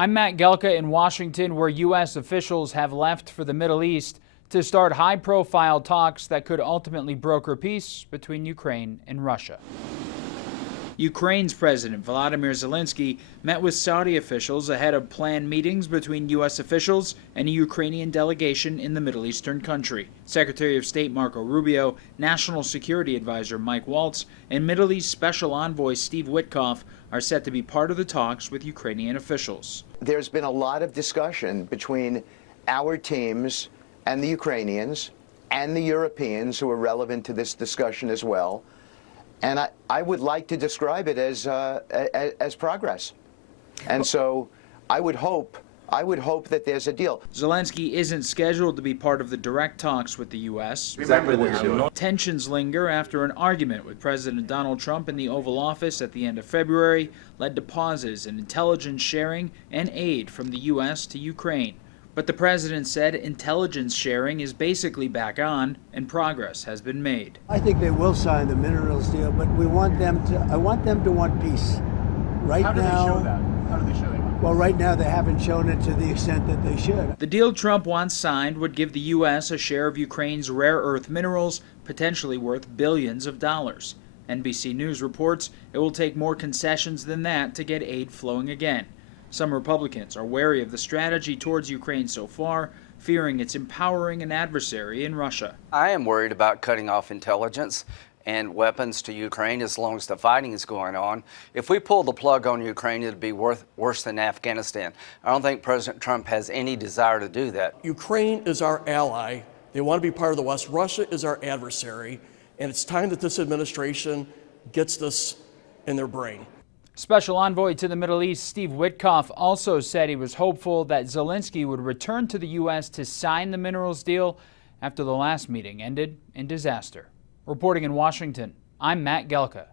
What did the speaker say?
I'm Matt Gelka in Washington, where U.S. officials have left for the Middle East to start high-profile talks that could ultimately broker peace between Ukraine and Russia. Ukraine's President Volodymyr Zelenskyy met with Saudi officials ahead of planned meetings between U.S. officials and a Ukrainian delegation in the Middle Eastern country. Secretary of State Marco Rubio, National Security Advisor Mike Waltz, and Middle East Special Envoy Steve Witkoff are set to be part of the talks with Ukrainian officials. There's been a lot of discussion between our teams and the Ukrainians and the Europeans who are relevant to this discussion as well. And I would like to describe it as progress. And so I would hope that there's a deal. Zelenskyy isn't scheduled to be part of the direct talks with the U.S. Exactly what you're doing. Tensions linger after an argument with President Donald Trump in the Oval Office at the end of February led to pauses in intelligence sharing and aid from the U.S. to Ukraine. But the president said intelligence sharing is basically back on and progress has been made. I think they will sign the minerals deal, but I want them to want peace. Right How do now, they show that? How do they show that? Well, right now they haven't shown it to the extent that they should. The deal Trump wants signed would give the U.S. a share of Ukraine's rare earth minerals, potentially worth billions of dollars. NBC News reports it will take more concessions than that to get aid flowing again. Some Republicans are wary of the strategy towards Ukraine so far, fearing it's empowering an adversary in Russia. I am worried about cutting off intelligence and weapons to Ukraine as long as the fighting is going on. If we pull the plug on Ukraine, it'd be worse than Afghanistan. I don't think President Trump has any desire to do that. Ukraine is our ally. They want to be part of the West. Russia is our adversary. And it's time that this administration gets this in their brain. Special Envoy to the Middle East Steve Witkoff also said he was hopeful that Zelenskyy would return to the U.S. to sign the minerals deal after the last meeting ended in disaster. Reporting in Washington, I'm Matt Gelka.